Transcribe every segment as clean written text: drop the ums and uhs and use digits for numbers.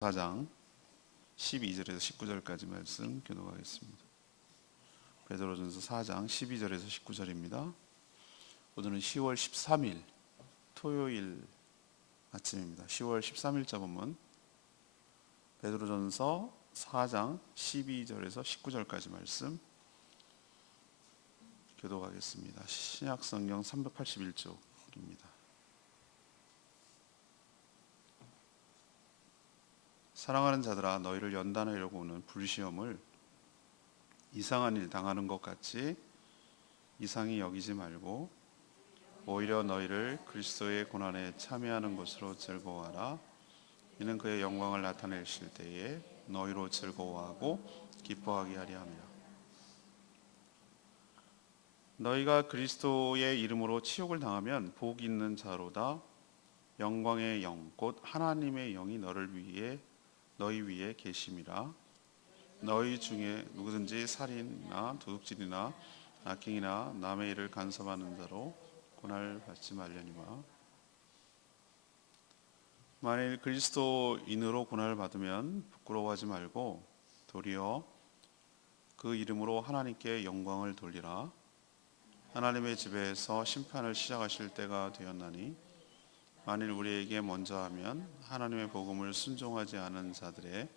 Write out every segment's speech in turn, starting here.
4장 12절에서 19절까지 말씀 교독하겠습니다. 베드로전서 4장 12절에서 19절입니다. 오늘은 10월 13일 토요일 아침입니다. 10월 13일자 본문 베드로전서 4장 12절에서 19절까지 말씀 교독하겠습니다. 신약성경 381쪽입니다. 사랑하는 자들아, 너희를 연단하려고 오는 불시험을 이상한 일 당하는 것 같이 이상히 여기지 말고 오히려 너희를 그리스도의 고난에 참여하는 것으로 즐거워하라. 이는 그의 영광을 나타내실 때에 너희로 즐거워하고 기뻐하게 하려 함이라. 너희가 그리스도의 이름으로 치욕을 당하면 복 있는 자로다. 영광의 영 곧 하나님의 영이 너희 위에 계심이라. 너희 중에 누구든지 살인이나 도둑질이나 악행이나 남의 일을 간섭하는 자로 고난을 받지 말려니와. 만일 그리스도인으로 고난을 받으면 부끄러워하지 말고 도리어 그 이름으로 하나님께 영광을 돌리라. 하나님의 집에서 심판을 시작하실 때가 되었나니 만일 우리에게 먼저 하면 하나님의 복음을 순종하지 않은 자들의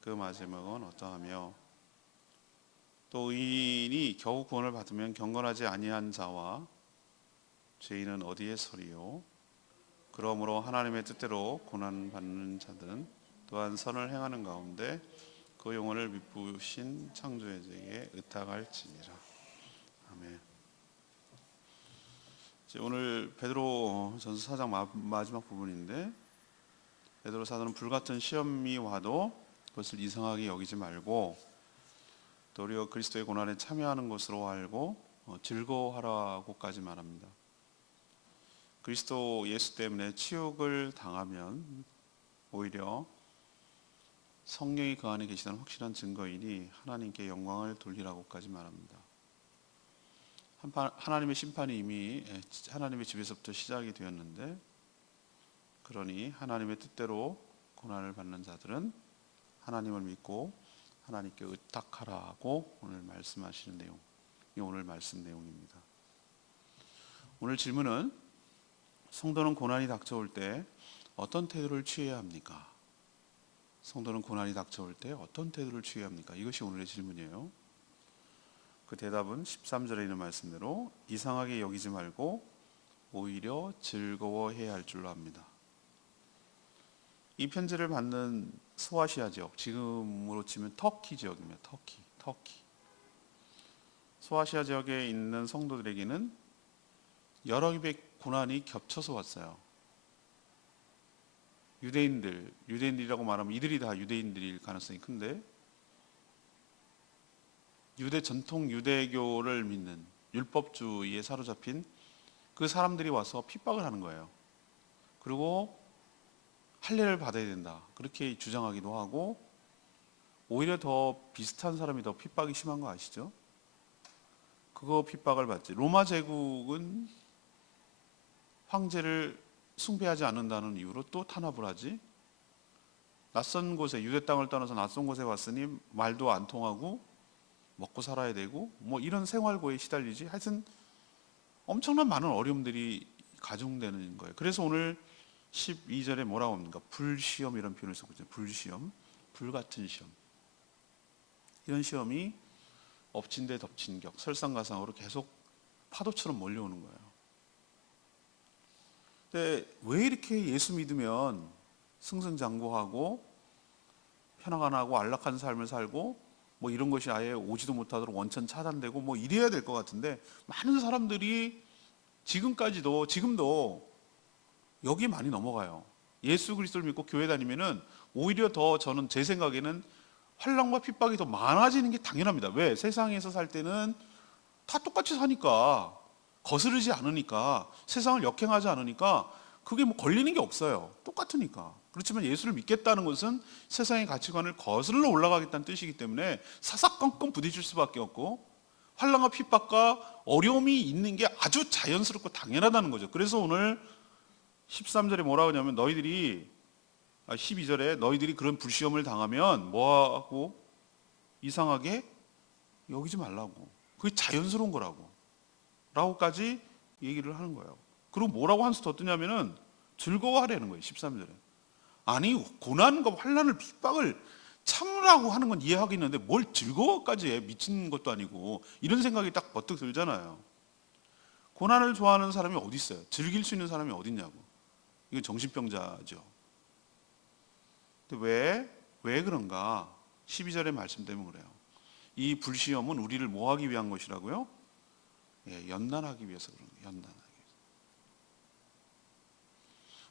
그 마지막은 어떠하며, 또 의인이 겨우 구원을 받으면 경건하지 아니한 자와 죄인은 어디에 서리요? 그러므로 하나님의 뜻대로 고난받는 자들은 또한 선을 행하는 가운데 그 영혼을 미쁘신 창조주에게 의탁할지니라. 아멘. 오늘 베드로전서 4장 마지막 부분인데, 베드로 사도는 불같은 시험이 와도 그것을 이상하게 여기지 말고 도리어 그리스도의 고난에 참여하는 것으로 알고 즐거워하라고까지 말합니다. 그리스도 예수 때문에 치욕을 당하면 오히려 성령이 그 안에 계시다는 확실한 증거이니 하나님께 영광을 돌리라고까지 말합니다. 하나님의 심판이 이미 하나님의 집에서부터 시작이 되었는데, 그러니 하나님의 뜻대로 고난을 받는 자들은 하나님을 믿고 하나님께 의탁하라고 오늘 말씀하시는 내용, 이 오늘 말씀 내용입니다. 오늘 질문은, 성도는 고난이 닥쳐올 때 어떤 태도를 취해야 합니까? 성도는 고난이 닥쳐올 때 어떤 태도를 취해야 합니까? 이것이 오늘의 질문이에요. 그 대답은 13절에 있는 말씀대로 이상하게 여기지 말고 오히려 즐거워해야 할 줄로 압니다. 이 편지를 받는 소아시아 지역, 지금으로 치면 터키 지역입니다. 터키. 소아시아 지역에 있는 성도들에게는 여러 개의 고난이 겹쳐서 왔어요. 유대인들이라고 말하면 이들이 다 유대인들일 가능성이 큰데, 전통 유대교를 믿는 율법주의에 사로잡힌 그 사람들이 와서 핍박을 하는 거예요. 그리고 할례를 받아야 된다, 그렇게 주장하기도 하고, 오히려 더 비슷한 사람이 더 핍박이 심한 거 아시죠? 그거 핍박을 받지. 로마 제국은 황제를 숭배하지 않는다는 이유로 또 탄압을 하지. 낯선 곳에, 유대 땅을 떠나서 낯선 곳에 왔으니 말도 안 통하고 먹고 살아야 되고 이런 생활고에 시달리지. 하여튼 엄청난 많은 어려움들이 가중되는 거예요. 그래서 오늘 12절에 뭐라고 합니까? 불시험, 이런 표현을 쓰고 있잖아요. 불시험, 불같은 시험. 이런 시험이 엎친 데 덮친 격, 설상가상으로 계속 파도처럼 몰려오는 거예요. 근데 왜 이렇게 예수 믿으면 승승장구하고 편안하고 안락한 삶을 살고 이런 것이 아예 오지도 못하도록 원천 차단되고 이래야 될 것 같은데, 많은 사람들이 지금도 여기 많이 넘어가요. 예수 그리스도를 믿고 교회 다니면은 오히려 더, 저는 제 생각에는 환난과 핍박이 더 많아지는 게 당연합니다. 왜? 세상에서 살 때는 다 똑같이 사니까, 거스르지 않으니까, 세상을 역행하지 않으니까 그게 걸리는 게 없어요. 똑같으니까. 그렇지만 예수를 믿겠다는 것은 세상의 가치관을 거슬러 올라가겠다는 뜻이기 때문에 사사건건 부딪힐 수밖에 없고, 환난과 핍박과 어려움이 있는 게 아주 자연스럽고 당연하다는 거죠. 그래서 오늘 13절에 뭐라고 하냐면, 너희들이 12절에 너희들이 그런 불시험을 당하면 뭐하고 이상하게 여기지 말라고. 그게 자연스러운 거라고. 라고까지 얘기를 하는 거예요. 그리고 뭐라고 한 수 더 뜨냐면은 즐거워하라는 거예요. 13절에. 아니 고난과 환난을 핍박을 참으라고 하는 건 이해하겠는데 뭘 즐거워까지 해. 미친 것도 아니고. 이런 생각이 딱 버뜩 들잖아요. 고난을 좋아하는 사람이 어디 있어요? 즐길 수 있는 사람이 어디 있냐고. 이건 정신병자죠. 근데 왜 그런가? 12절의 말씀 때문에 그래요. 이 불시험은 우리를 뭐 하기 위한 것이라고요? 연단하기 위해서 그런 거예요. 연단하기 위해서.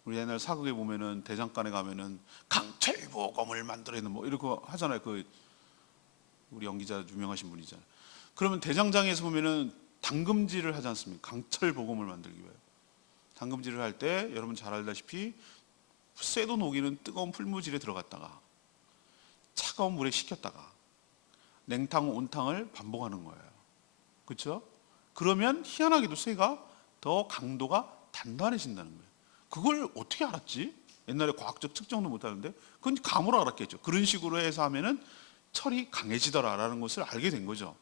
우리 옛날 사극에 보면은 대장간에 가면은 강철보검을 만들어내는 뭐 이렇게 하잖아요. 그 우리 연기자 유명하신 분이잖아요. 그러면 대장장에서 보면은 당금질을 하지 않습니까? 강철보검을 만들기 위해. 당금질을 할 때 여러분 잘 알다시피 쇠도 녹이는 뜨거운 풀무질에 들어갔다가 차가운 물에 식혔다가 냉탕 온탕을 반복하는 거예요. 그렇죠? 그러면 희한하게도 쇠가 더 강도가 단단해진다는 거예요. 그걸 어떻게 알았지? 옛날에 과학적 측정도 못하는데 그건 감으로 알았겠죠. 그런 식으로 해서 하면은 철이 강해지더라라는 것을 알게 된 거죠.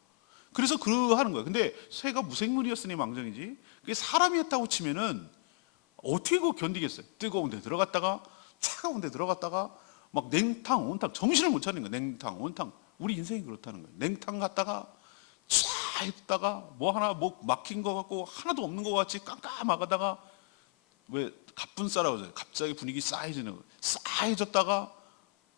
그래서 하는 거예요. 근데 쇠가 무생물이었으니 망정이지 그게 사람이었다고 치면은 어떻게 그거 견디겠어요? 뜨거운 데 들어갔다가 차가운 데 들어갔다가 막 냉탕 온탕 정신을 못 차리는 거예요. 냉탕 온탕. 우리 인생이 그렇다는 거예요. 냉탕 갔다가 쫙 있다가 뭐 하나 뭐 막힌 거 같고 하나도 없는 거 같이 깜깜하다가 왜 갑분싸라고 하잖아요. 갑자기 분위기 싸해지는 거예요. 싸해졌다가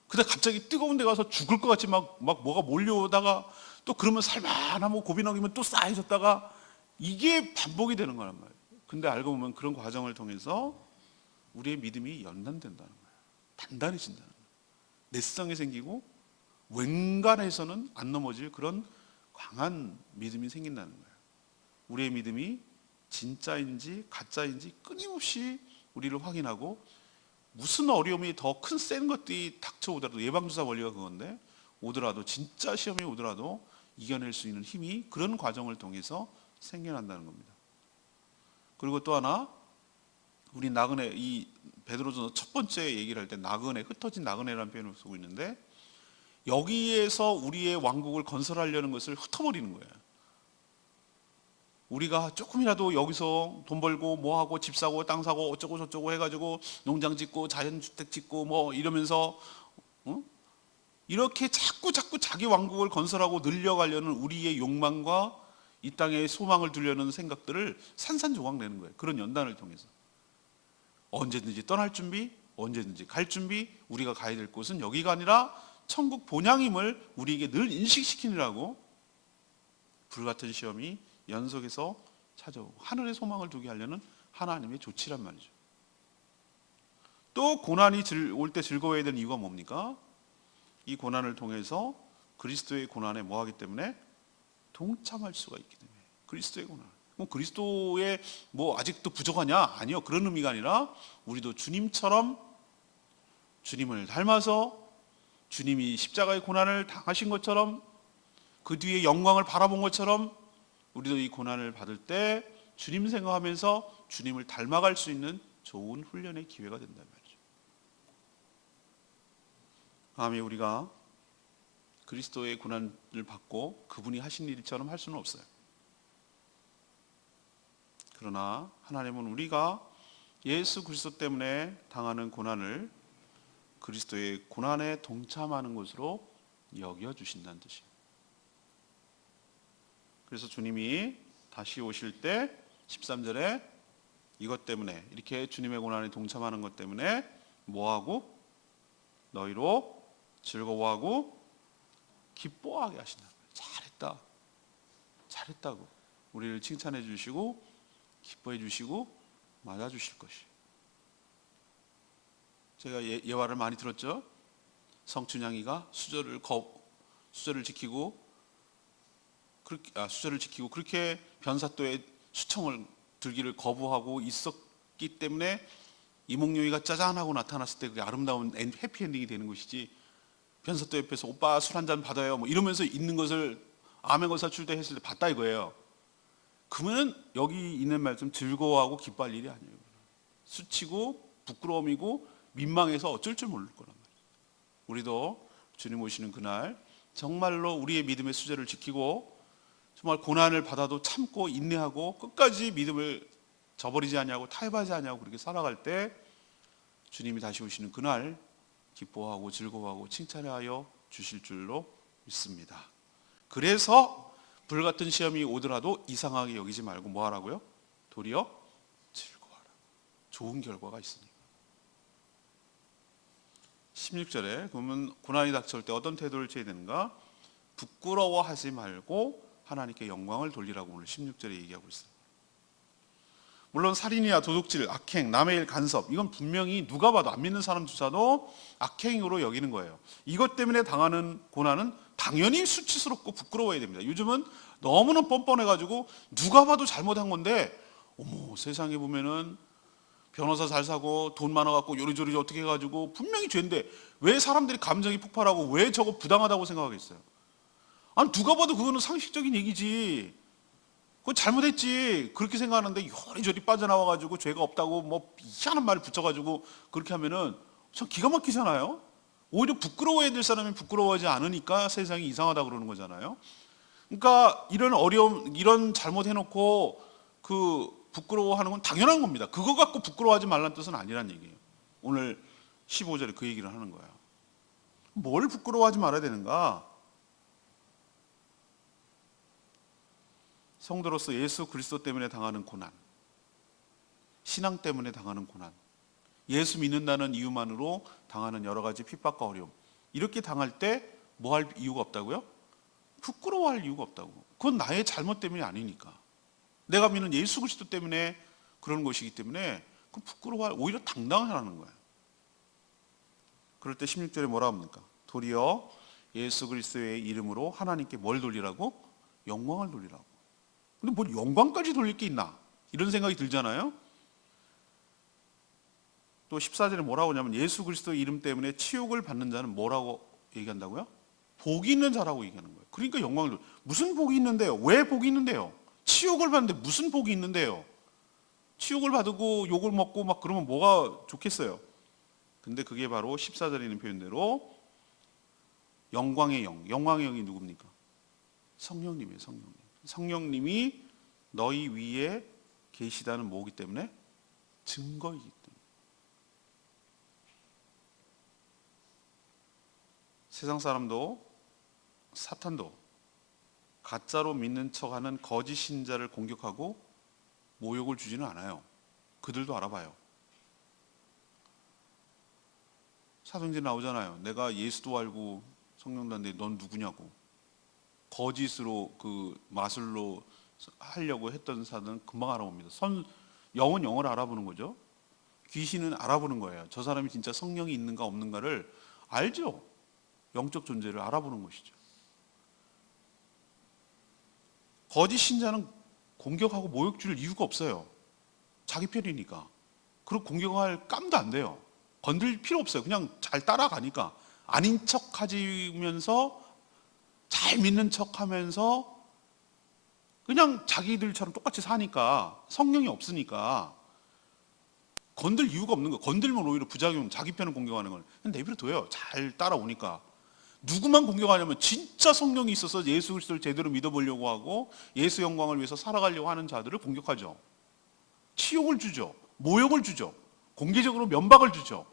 근데 갑자기 뜨거운 데 가서 죽을 것 같이 막 뭐가 몰려오다가 또 그러면 살만하고 고비 넘기면 또 싸해졌다가 이게 반복이 되는 거란 말이에요. 근데 알고 보면 그런 과정을 통해서 우리의 믿음이 연단된다는 거예요. 단단해진다는 거예요. 내성이 생기고 웬간해서는 안 넘어질 그런 강한 믿음이 생긴다는 거예요. 우리의 믿음이 진짜인지 가짜인지 끊임없이 우리를 확인하고 무슨 어려움이 더 큰 센 것들이 닥쳐오더라도 예방주사 원리가 그건데 오더라도 진짜 시험이 오더라도 이겨낼 수 있는 힘이 그런 과정을 통해서 생겨난다는 겁니다. 그리고 또 하나 우리 나그네 이 베드로전서 첫 번째 얘기를 할 때 나그네 흩어진 나그네라는 표현을 쓰고 있는데 여기에서 우리의 왕국을 건설하려는 것을 흩어버리는 거예요. 우리가 조금이라도 여기서 돈 벌고 뭐하고 집 사고 땅 사고 어쩌고 저쩌고 해가지고 농장 짓고 자연주택 짓고 뭐 이러면서 이렇게 자꾸 자기 왕국을 건설하고 늘려가려는 우리의 욕망과 이 땅에 소망을 두려는 생각들을 산산조각 내는 거예요. 그런 연단을 통해서 언제든지 떠날 준비, 언제든지 갈 준비, 우리가 가야 될 곳은 여기가 아니라 천국 본향임을 우리에게 늘 인식시키느라고 불같은 시험이 연속해서 찾아오고 하늘의 소망을 두게 하려는 하나님의 조치란 말이죠. 또 고난이 올 때 즐거워해야 되는 이유가 뭡니까? 이 고난을 통해서 그리스도의 고난에 뭐하기 때문에 동참할 수가 있기 때문에 그리스도의 고난. 그럼 그리스도의 뭐 아직도 부족하냐? 아니요. 그런 의미가 아니라 우리도 주님처럼 주님을 닮아서 주님이 십자가의 고난을 당하신 것처럼 그 뒤에 영광을 바라본 것처럼 우리도 이 고난을 받을 때 주님 생각하면서 주님을 닮아갈 수 있는 좋은 훈련의 기회가 된단 말이죠. 감히 우리가 그리스도의 고난을 받고 그분이 하신 일처럼 할 수는 없어요. 그러나 하나님은 우리가 예수 그리스도 때문에 당하는 고난을 그리스도의 고난에 동참하는 것으로 여겨주신다는 뜻이에요. 그래서 주님이 다시 오실 때 13절에 이것 때문에 이렇게 주님의 고난에 동참하는 것 때문에 뭐하고? 너희로 즐거워하고 기뻐하게 하신다. 잘했다. 잘했다고 우리를 칭찬해 주시고 기뻐해 주시고 맞아 주실 것이. 제가 예화를 많이 들었죠. 성춘향이가 수절을 지키고 그렇게 변사또의 수청을 들기를 거부하고 있었기 때문에 이몽룡이가 짜잔하고 나타났을 때 그게 아름다운 해피엔딩이 되는 것이지 변사또 옆에서 오빠 술 한잔 받아요 뭐 이러면서 있는 것을 암행어사 출대 했을 때 봤다 이거예요. 그러면 여기 있는 말씀 즐거워하고 기뻐할 일이 아니에요. 수치고 부끄러움이고 민망해서 어쩔 줄 모를 거란 말이에요. 우리도 주님 오시는 그날 정말로 우리의 믿음의 수제를 지키고 정말 고난을 받아도 참고 인내하고 끝까지 믿음을 저버리지 않냐고 타협하지 않냐고 그렇게 살아갈 때 주님이 다시 오시는 그날 기뻐하고 즐거워하고 칭찬하여 주실 줄로 믿습니다. 그래서 불같은 시험이 오더라도 이상하게 여기지 말고 뭐 하라고요? 도리어 즐거워하라. 좋은 결과가 있으니까. 16절에 그러면 고난이 닥쳐올 때 어떤 태도를 취해야 되는가? 부끄러워하지 말고 하나님께 영광을 돌리라고 오늘 16절에 얘기하고 있어요. 물론 살인이나 도둑질, 악행, 남의 일 간섭 이건 분명히 누가 봐도 안 믿는 사람조차도 악행으로 여기는 거예요. 이것 때문에 당하는 고난은 당연히 수치스럽고 부끄러워야 됩니다. 요즘은 너무나 뻔뻔해가지고 누가 봐도 잘못한 건데 어머 세상에 보면은 변호사 잘 사고 돈 많아갖고 요리조리 어떻게 해가지고 분명히 죄인데 왜 사람들이 감정이 폭발하고 왜 저거 부당하다고 생각하겠어요? 아니 누가 봐도 그거는 상식적인 얘기지. 그건 잘못했지 그렇게 생각하는데 요리조리 빠져나와가지고 죄가 없다고 뭐 희한한 말을 붙여가지고 그렇게 하면은 참 기가 막히잖아요. 오히려 부끄러워해야 될 사람이 부끄러워하지 않으니까 세상이 이상하다 그러는 거잖아요. 그러니까 이런 어려움 이런 잘못해놓고 그 부끄러워하는 건 당연한 겁니다. 그거 갖고 부끄러워하지 말라는 뜻은 아니란 얘기예요. 오늘 15절에 그 얘기를 하는 거야. 뭘 부끄러워하지 말아야 되는가? 성도로서 예수 그리스도 때문에 당하는 고난, 신앙 때문에 당하는 고난, 예수 믿는다는 이유만으로 당하는 여러 가지 핍박과 어려움, 이렇게 당할 때 뭐 할 이유가 없다고요? 부끄러워할 이유가 없다고. 그건 나의 잘못 때문이 아니니까. 내가 믿는 예수 그리스도 때문에 그런 것이기 때문에 그 부끄러워할 오히려 당당하라는 거예요. 그럴 때 16절에 뭐라 합니까? 도리어 예수 그리스도의 이름으로 하나님께 뭘 돌리라고? 영광을 돌리라고. 근데 뭘 영광까지 돌릴 게 있나? 이런 생각이 들잖아요. 또 14절에 뭐라고 하냐면 예수 그리스도의 이름 때문에 치욕을 받는 자는 뭐라고 얘기한다고요? 복이 있는 자라고 얘기하는 거예요. 그러니까 영광을 무슨 복이 있는데요? 왜 복이 있는데요? 치욕을 받는데 무슨 복이 있는데요? 치욕을 받고 욕을 먹고 막 그러면 뭐가 좋겠어요? 근데 그게 바로 14절에 있는 표현대로 영광의 영, 영광의 영이 누굽니까? 성령님이에요. 성령님. 성령님이 너희 위에 계시다는 뭐기 때문에? 증거이기 때문에. 세상 사람도 사탄도 가짜로 믿는 척하는 거짓 신자를 공격하고 모욕을 주지는 않아요. 그들도 알아봐요. 사도행전에 나오잖아요. 내가 예수도 알고 성령도 아는데 넌 누구냐고. 거짓으로 그 마술로 하려고 했던 사람은 금방 알아봅니다. 영은 영을 알아보는 거죠. 귀신은 알아보는 거예요. 저 사람이 진짜 성령이 있는가 없는가를 알죠. 영적 존재를 알아보는 것이죠. 거짓 신자는 공격하고 모욕 줄 이유가 없어요. 자기 편이니까. 그리고 공격할 깜도 안 돼요. 건들 필요 없어요. 그냥 잘 따라가니까. 아닌 척 하면서 잘 믿는 척 하면서 그냥 자기들처럼 똑같이 사니까 성령이 없으니까 건들 이유가 없는 거예요. 건들면 오히려 부작용, 자기 편을 공격하는 건 내버려 둬요. 잘 따라오니까. 누구만 공격하냐면 진짜 성령이 있어서 예수 그리스도를 제대로 믿어보려고 하고 예수 영광을 위해서 살아가려고 하는 자들을 공격하죠. 치욕을 주죠. 모욕을 주죠. 공개적으로 면박을 주죠.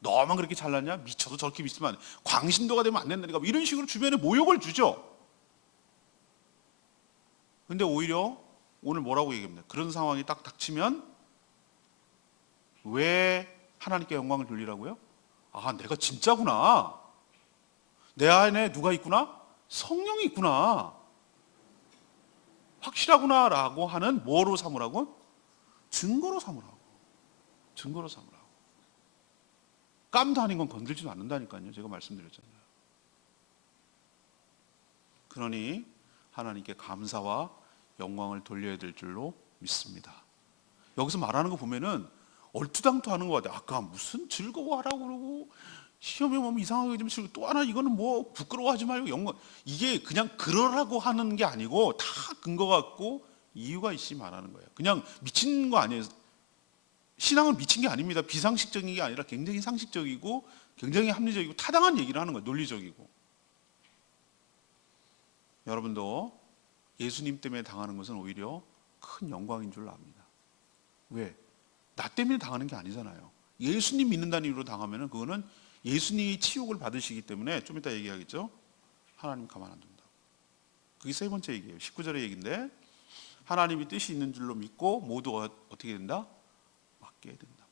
너만 그렇게 잘났냐? 미쳐도 저렇게 믿으면 안 돼. 광신도가 되면 안 된다니까. 이런 식으로 주변에 모욕을 주죠. 근데 오히려 오늘 뭐라고 얘기합니다. 그런 상황이 딱 닥치면 왜 하나님께 영광을 돌리라고요? 아, 내가 진짜구나. 내 안에 누가 있구나? 성령이 있구나. 확실하구나 라고 하는 뭐로 삼으라고? 증거로 삼으라고. 증거로 삼으라고. 깜도 아닌 건 건들지도 않는다니까요. 제가 말씀드렸잖아요. 그러니 하나님께 감사와 영광을 돌려야 될 줄로 믿습니다. 여기서 말하는 거 보면은 얼토당토하는 것 같아요. 아까 무슨 즐거워하라고 그러고 시험에 오면 이상하게 좀 즐거워. 또 하나 이거는 뭐 부끄러워하지 말고 영광. 이게 그냥 그러라고 하는 게 아니고 다 근거가 있고 이유가 있이 말하는 거예요. 그냥 미친 거 아니에요. 신앙은 미친 게 아닙니다. 비상식적인 게 아니라 굉장히 상식적이고 굉장히 합리적이고 타당한 얘기를 하는 거예요. 논리적이고. 여러분도 예수님 때문에 당하는 것은 오히려 큰 영광인 줄 압니다. 왜? 나 때문에 당하는 게 아니잖아요. 예수님 믿는다는 이유로 당하면 그거는 예수님이 치욕을 받으시기 때문에 좀 이따 얘기하겠죠. 하나님 가만 안 둔다. 그게 세 번째 얘기예요. 19절의 얘기인데 하나님이 뜻이 있는 줄로 믿고 모두 어떻게 된다? 맡겨야 된다.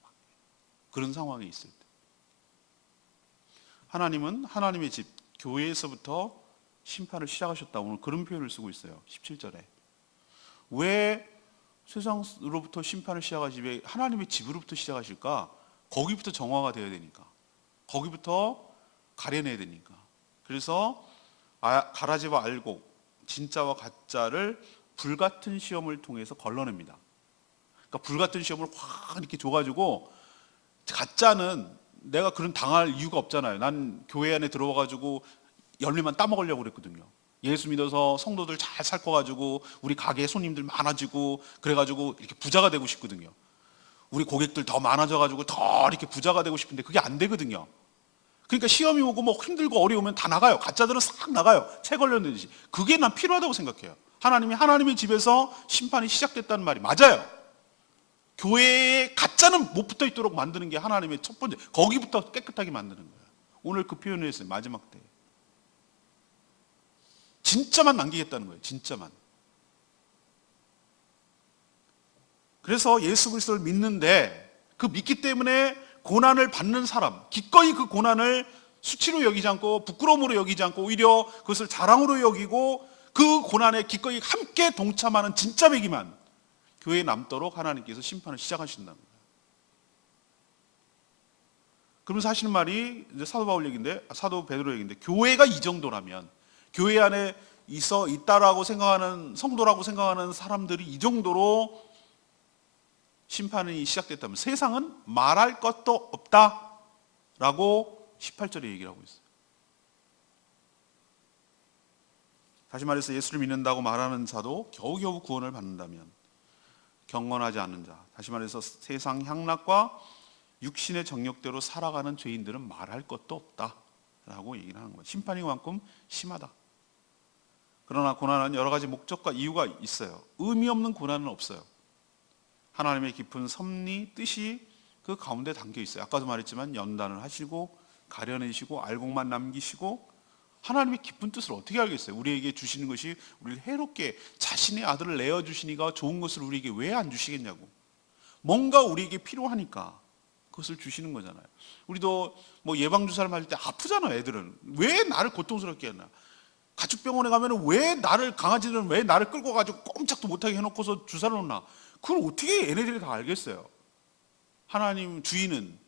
그런 상황에 있을 때 하나님은 하나님의 집 교회에서부터 심판을 시작하셨다. 오늘 그런 표현을 쓰고 있어요. 17절에. 왜 세상으로부터 심판을 시작하시 왜 하나님의 집으로부터 시작하실까? 거기부터 정화가 되어야 되니까. 거기부터 가려내야 되니까. 그래서 가라지와 알곡, 진짜와 가짜를 불같은 시험을 통해서 걸러냅니다. 그러니까 불같은 시험을 확 이렇게 줘가지고 가짜는 내가 그런 당할 이유가 없잖아요. 난 교회 안에 들어와가지고 열매만 따먹으려고 그랬거든요. 예수 믿어서 성도들 잘 살펴가지고 우리 가게에 손님들 많아지고 그래가지고 이렇게 부자가 되고 싶거든요. 우리 고객들 더 많아져가지고 더 이렇게 부자가 되고 싶은데 그게 안 되거든요. 그러니까 시험이 오고 뭐 힘들고 어려우면 다 나가요. 가짜들은 싹 나가요. 채 걸렸는지. 그게 난 필요하다고 생각해요. 하나님이 하나님의 집에서 심판이 시작됐다는 말이 맞아요. 교회에 가짜는 못 붙어 있도록 만드는 게 하나님의 첫 번째. 거기부터 깨끗하게 만드는 거예요. 오늘 그 표현을 했어요. 마지막 때. 진짜만 남기겠다는 거예요. 진짜만. 그래서 예수 그리스도를 믿는데 그 믿기 때문에 고난을 받는 사람, 기꺼이 그 고난을 수치로 여기지 않고 부끄러움으로 여기지 않고 오히려 그것을 자랑으로 여기고 그 고난에 기꺼이 함께 동참하는 진짜 배기만 교회에 남도록 하나님께서 심판을 시작하신다는 거예요. 그러면서 하시는 말이 이제 사도 바울 얘기인데, 사도 베드로 얘기인데, 교회가 이 정도라면, 교회 안에 있다라고 생각하는 성도라고 생각하는 사람들이 이 정도로 심판이 시작됐다면 세상은 말할 것도 없다라고 18절에 얘기를 하고 있어요. 다시 말해서 예수를 믿는다고 말하는 자도 겨우겨우 구원을 받는다면 경건하지 않는 자, 다시 말해서 세상 향락과 육신의 정욕대로 살아가는 죄인들은 말할 것도 없다라고 얘기를 하는 거예요. 심판이 그만큼 심하다. 그러나 고난은 여러 가지 목적과 이유가 있어요. 의미 없는 고난은 없어요. 하나님의 깊은 섭리, 뜻이 그 가운데 담겨 있어요. 아까도 말했지만 연단을 하시고 가려내시고 알곡만 남기시고 하나님의 깊은 뜻을 어떻게 알겠어요? 우리에게 주시는 것이 우리를 해롭게 자신의 아들을 내어주시니까 좋은 것을 우리에게 왜 안 주시겠냐고. 뭔가 우리에게 필요하니까 그것을 주시는 거잖아요. 우리도 뭐 예방주사를 맞을 때 아프잖아요. 애들은. 왜 나를 고통스럽게 했나. 가축병원에 가면 왜 나를, 강아지들은 왜 나를 끌고 가지고 꼼짝도 못하게 해놓고서 주사를 놓나. 그걸 어떻게 얘네들이 다 알겠어요. 하나님 주인은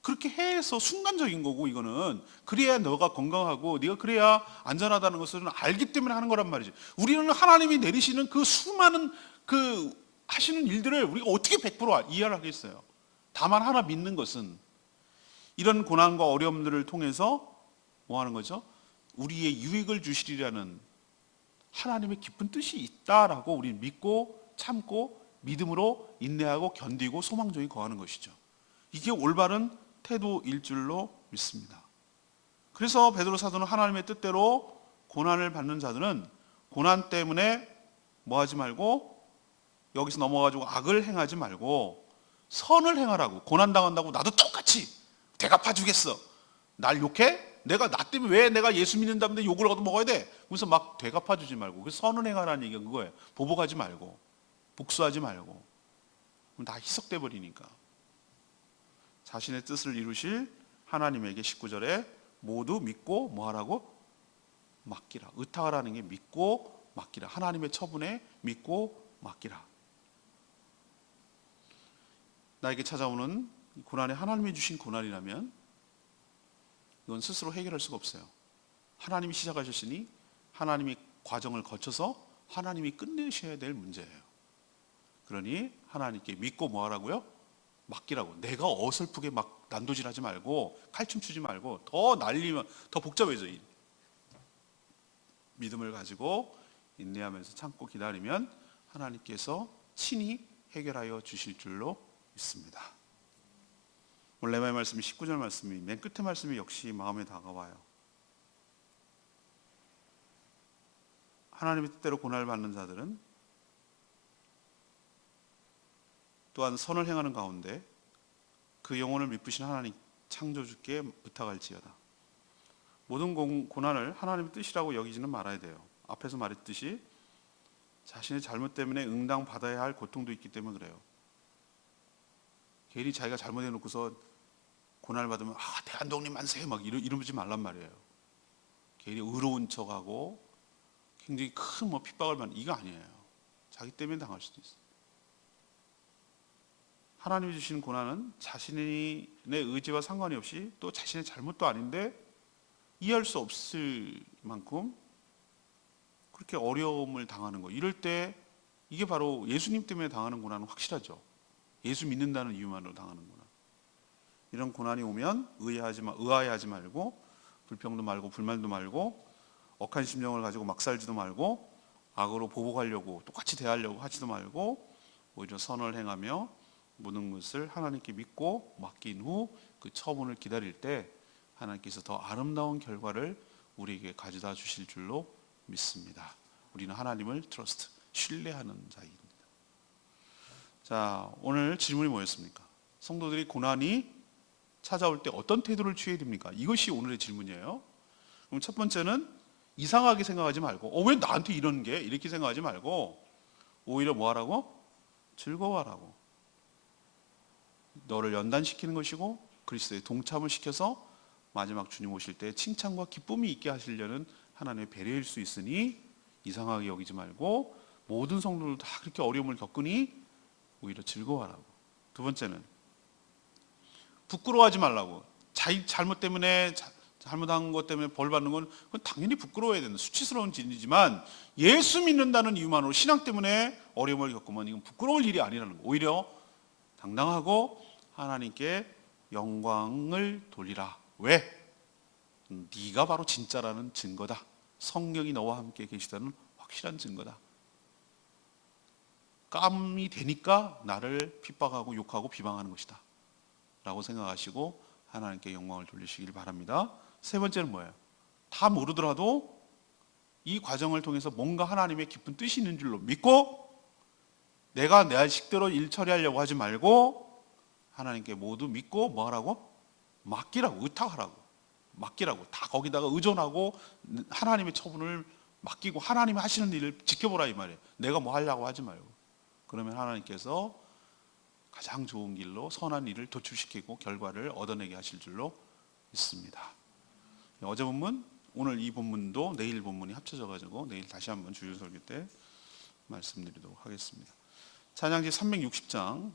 그렇게 해서 순간적인 거고, 이거는 그래야 너가 건강하고 네가 그래야 안전하다는 것을 알기 때문에 하는 거란 말이지. 우리는 하나님이 내리시는 그 수많은 그 하시는 일들을 우리가 어떻게 100% 이해를 하겠어요. 다만 하나 믿는 것은 이런 고난과 어려움들을 통해서 뭐 하는 거죠? 우리의 유익을 주시리라는 하나님의 깊은 뜻이 있다라고 우리는 믿고 참고 믿음으로 인내하고 견디고 소망적이 거하는 것이죠. 이게 올바른 태도일 줄로 믿습니다. 그래서 베드로 사도는 하나님의 뜻대로 고난을 받는 자들은 고난 때문에 뭐 하지 말고 여기서 넘어가지고 악을 행하지 말고 선을 행하라고. 고난당한다고 나도 똑같이 대갚아 주겠어. 날 욕해? 내가 나 때문에 왜 내가 예수 믿는다는데 욕을 얻어 먹어야 돼? 그래서 막 되갚아 주지 말고 그 선을 행하라는 얘기가 그거예요. 보복하지 말고 복수하지 말고. 그럼 다 희석돼 버리니까. 자신의 뜻을 이루실 하나님에게 19절에 모두 믿고 뭐 하라고? 맡기라. 의탁하라는 게 믿고 맡기라. 하나님의 처분에 믿고 맡기라. 나에게 찾아오는 고난이 하나님이 주신 고난이라면 이건 스스로 해결할 수가 없어요. 하나님이 시작하셨으니 하나님이 과정을 거쳐서 하나님이 끝내셔야 될 문제예요. 그러니 하나님께 믿고 뭐 하라고요? 맡기라고. 내가 어설프게 막 난도질하지 말고 칼춤 추지 말고 더 날리면 더 복잡해져. 믿음을 가지고 인내하면서 참고 기다리면 하나님께서 친히 해결하여 주실 줄로 믿습니다. 오늘 레마의 말씀이 19절 말씀이 맨 끝에 말씀이 역시 마음에 다가와요. 하나님의 뜻대로 고난을 받는 자들은 또한 선을 행하는 가운데 그 영혼을 미쁘신 하나님 창조주께 부탁할지어다. 모든 고난을 하나님의 뜻이라고 여기지는 말아야 돼요. 앞에서 말했듯이 자신의 잘못 때문에 응당 받아야 할 고통도 있기 때문에 그래요. 괜히 자기가 잘못해놓고서 고난을 받으면 대한독립 만세 막 이러지 말란 말이에요. 괜히 의로운 척하고 굉장히 큰 핍박을 받는 이거 아니에요. 자기 때문에 당할 수도 있어요. 하나님이 주시는 고난은 자신의 의지와 상관이 없이 또 자신의 잘못도 아닌데 이해할 수 없을 만큼 그렇게 어려움을 당하는 거. 이럴 때 이게 바로 예수님 때문에 당하는 고난은 확실하죠. 예수 믿는다는 이유만으로 당하는 고난. 이런 고난이 오면 의아해하지 말고 불평도 말고 불만도 말고 억한 심정을 가지고 막 살지도 말고 악으로 보복하려고 똑같이 대하려고 하지도 말고 오히려 선을 행하며 모든 것을 하나님께 믿고 맡긴 후 그 처분을 기다릴 때 하나님께서 더 아름다운 결과를 우리에게 가져다 주실 줄로 믿습니다. 우리는 하나님을 트러스트, 신뢰하는 자입니다. 자, 오늘 질문이 뭐였습니까? 성도들이 고난이 찾아올 때 어떤 태도를 취해야 됩니까? 이것이 오늘의 질문이에요. 그럼 첫 번째는 이상하게 생각하지 말고 왜 나한테 이런 게 이렇게 생각하지 말고 오히려 뭐 하라고? 즐거워하라고. 너를 연단시키는 것이고 그리스도의 동참을 시켜서 마지막 주님 오실 때 칭찬과 기쁨이 있게 하시려는 하나님의 배려일 수 있으니 이상하게 여기지 말고 모든 성도들 다 그렇게 어려움을 겪으니 오히려 즐거워하라고. 두 번째는 부끄러워하지 말라고. 자기 잘못 때문에 잘못한 것 때문에 벌 받는 건 그건 당연히 부끄러워야 되는 수치스러운 일이지만 예수 믿는다는 이유만으로 신앙 때문에 어려움을 겪으면 이건 부끄러울 일이 아니라는 거. 오히려 당당하고 하나님께 영광을 돌리라. 왜? 네가 바로 진짜라는 증거다. 성령이 너와 함께 계시다는 확실한 증거다. 깜이 되니까 나를 핍박하고 욕하고 비방하는 것이다 라고 생각하시고 하나님께 영광을 돌리시길 바랍니다. 세 번째는 뭐예요? 다 모르더라도 이 과정을 통해서 뭔가 하나님의 깊은 뜻이 있는 줄로 믿고 내가 내 식대로 일 처리하려고 하지 말고 하나님께 모두 믿고 뭐 하라고? 맡기라고. 의탁하라고. 맡기라고. 다 거기다가 의존하고 하나님의 처분을 맡기고 하나님이 하시는 일을 지켜보라 이 말이에요. 내가 뭐 하려고 하지 말고. 그러면 하나님께서 가장 좋은 길로 선한 일을 도출시키고 결과를 얻어내게 하실 줄로 믿습니다. 어제 본문, 오늘 이 본문도 내일 본문이 합쳐져 가지고 내일 다시 한번 주일 설교 때 말씀드리도록 하겠습니다. 찬양지 360장,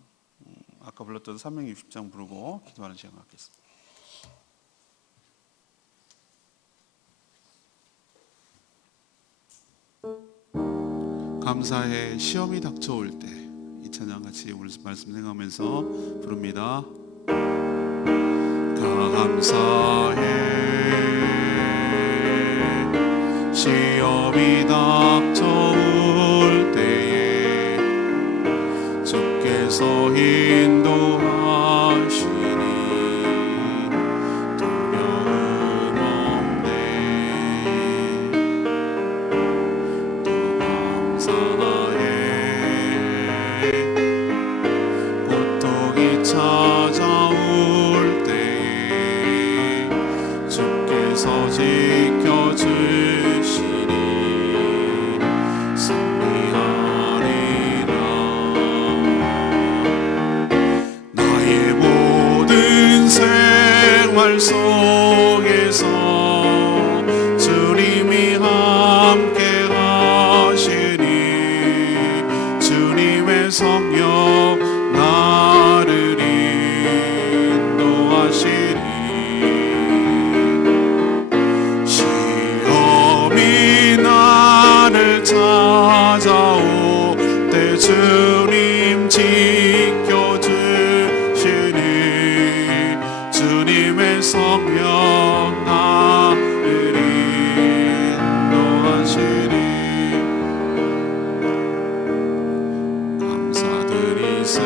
아까 불렀던 360장 부르고 기도하는 시간 갖겠습니다. 감사해 시험이 닥쳐올 때 이 찬양 같이 오늘 말씀 생각하면서 부릅니다. 감사해 시험이 닥쳐올 때에 주께서 인도하시니 두려움 없네. 또 감사해 고통이 찾아올 때에 주께서 지켜주시니 승리하리라. 나의 모든 생활 속에서 주님이 함께 하시니 주님의 성령 나를 인도하시니 시험이 나를 찾아올 때 주님 지켜주시니 주님의 성령 나를 인도하시니 감사드리세.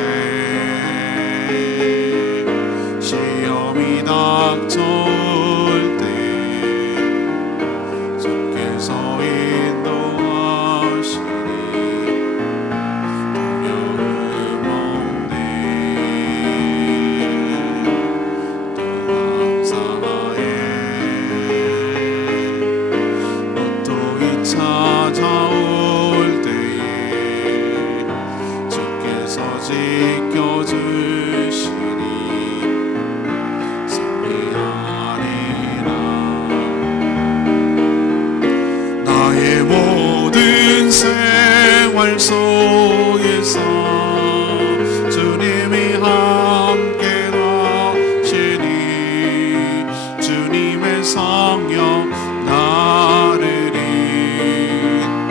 나를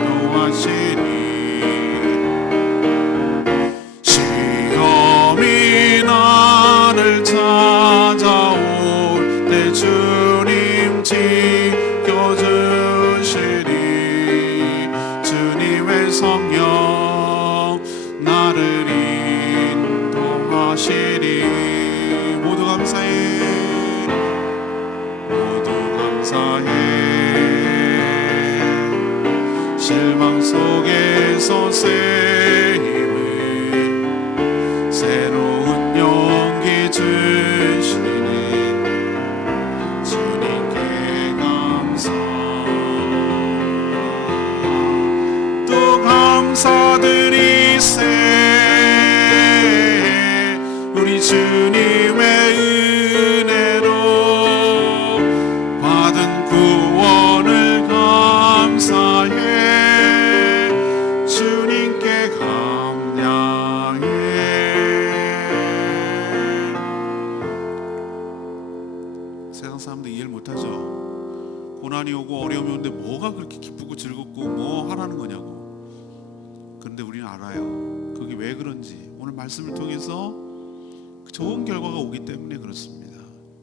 인도하시니 시험이 나를 찾아올 때 주님 지켜주시니 주님의 성령 나를 인도하시니 모두 감사해 모두 감사해 실망 속에서 새 힘을 새로운 용기 주시니 주님께 감사 또 감사드리세 우리 주님의 은혜로 받은 구원을 감사해 주님께 감량해 세상 사람들 이해를 못하죠. 고난이 오고 어려움이 오는데 뭐가 그렇게 기쁘고 즐겁고 뭐 하라는 거냐고. 그런데 우리는 알아요. 그게 왜 그런지. 오늘 말씀을 통해서 좋은 결과가 오기 때문에 그렇습니다.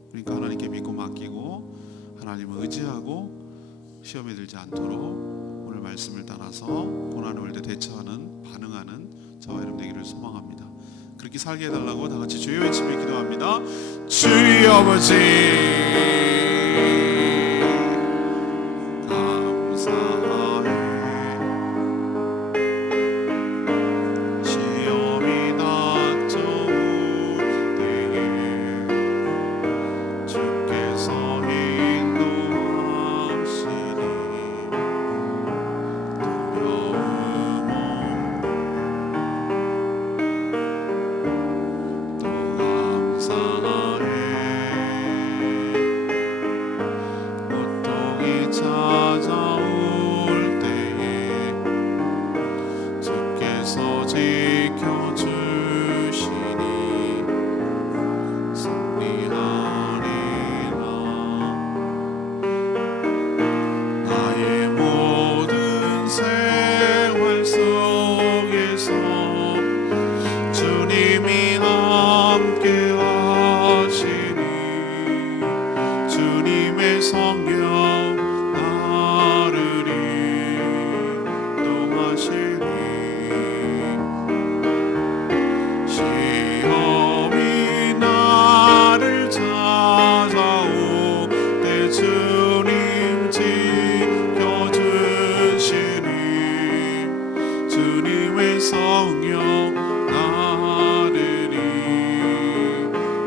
그러니까 하나님께 믿고 맡기고 하나님을 의지하고 시험에 들지 않도록 오늘 말씀을 따라서 고난을 올 때 대처하는 반응하는 저와 여러분 되기를 소망합니다. 그렇게 살게 해달라고 다 같이 주여 외치며 기도합니다. 주여 아버지 감사해 시험이 닥쳐올 때에 주께서 인도하시니 두려움 또 감사해 고통이 찾아올 때에 주께서 지켜주시니 승리하리라 나의 모든 생활 속에서 주님이 함께 하시니 주님의 성령 나를 인도하시니 시험이 나를 찾아올 때 주님 지켜주시니 주님의 성령 나를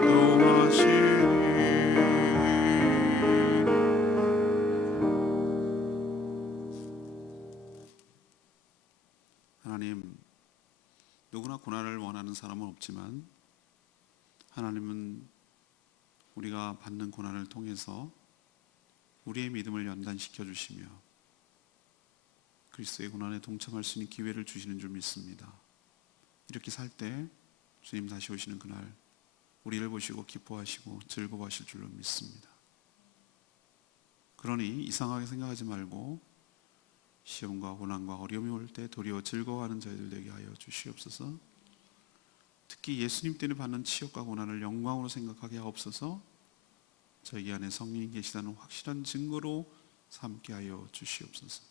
인도하시니 하나님 누구나 고난을 원하는 사람은 없지만 하나님은 우리가 받는 고난을 통해서 우리의 믿음을 연단시켜 주시며 그리스도의 고난에 동참할 수 있는 기회를 주시는 줄 믿습니다. 이렇게 살 때 주님 다시 오시는 그날 우리를 보시고 기뻐하시고 즐거워하실 줄로 믿습니다. 그러니 이상하게 생각하지 말고 시험과 고난과 어려움이 올 때 도리어 즐거워하는 저희들 되게 하여 주시옵소서. 특히 예수님 때문에 받는 치욕과 고난을 영광으로 생각하게 하옵소서. 저희 안에 성령이 계시다는 확실한 증거로 삼게 하여 주시옵소서.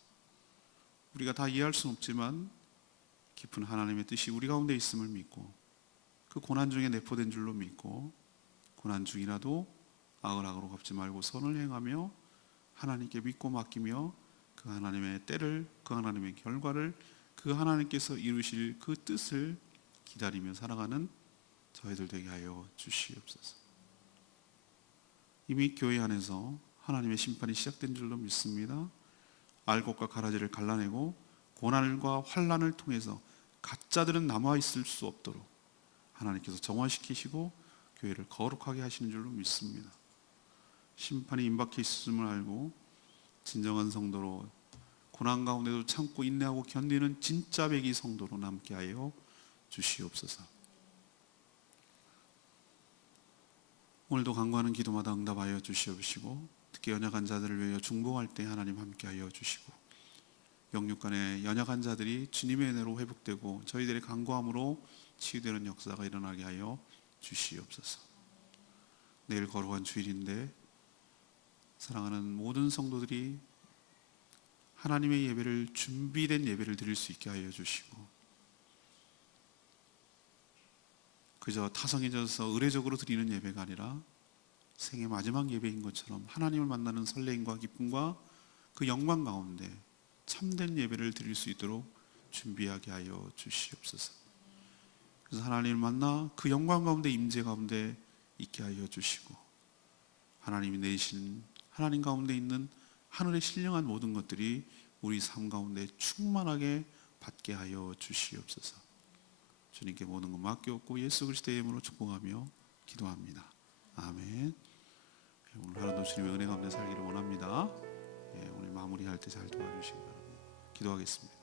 우리가 다 이해할 수는 없지만 깊은 하나님의 뜻이 우리 가운데 있음을 믿고 그 고난 중에 내포된 줄로 믿고 고난 중이라도 악을 악으로 갚지 말고 선을 행하며 하나님께 믿고 맡기며 그 하나님의 때를 그 하나님의 결과를 그 하나님께서 이루실 그 뜻을 기다리며 살아가는 저희들 되게 하여 주시옵소서. 이미 교회 안에서 하나님의 심판이 시작된 줄로 믿습니다. 알곡과 가라지를 갈라내고 고난과 환난을 통해서 가짜들은 남아 있을 수 없도록 하나님께서 정화시키시고 교회를 거룩하게 하시는 줄로 믿습니다. 심판이 임박해 있음을 알고 진정한 성도로 고난 가운데도 참고 인내하고 견디는 진짜 배기 성도로 남게 하여 주시옵소서. 오늘도 간구하는 기도마다 응답하여 주시옵시고 특히 연약한 자들을 위하여 중보할 때 하나님 함께하여 주시고, 영육간의 연약한 자들이 주님의 은혜로 회복되고 저희들의 간구함으로 치유되는 역사가 일어나게 하여 주시옵소서. 내일 거룩한 주일인데 사랑하는 모든 성도들이 하나님의 예배를, 준비된 예배를 드릴 수 있게 하여 주시고, 그저 타성해져서 의례적으로 드리는 예배가 아니라 생애 마지막 예배인 것처럼 하나님을 만나는 설레임과 기쁨과 그 영광 가운데 참된 예배를 드릴 수 있도록 준비하게 하여 주시옵소서. 그래서 하나님을 만나 그 영광 가운데, 임재 가운데 있게 하여 주시고, 하나님이 내신 하나님 가운데 있는 하늘의 신령한 모든 것들이 우리 삶 가운데 충만하게 받게 하여 주시옵소서. 주님께 모든 것 맡겨놓고 예수 그리스도의 이름으로 축복하며 기도합니다. 아멘. 오늘 하루도 주님의 은혜 가운데 살기를 원합니다. 오늘 마무리할 때 잘 도와주시기 바랍니다. 기도하겠습니다.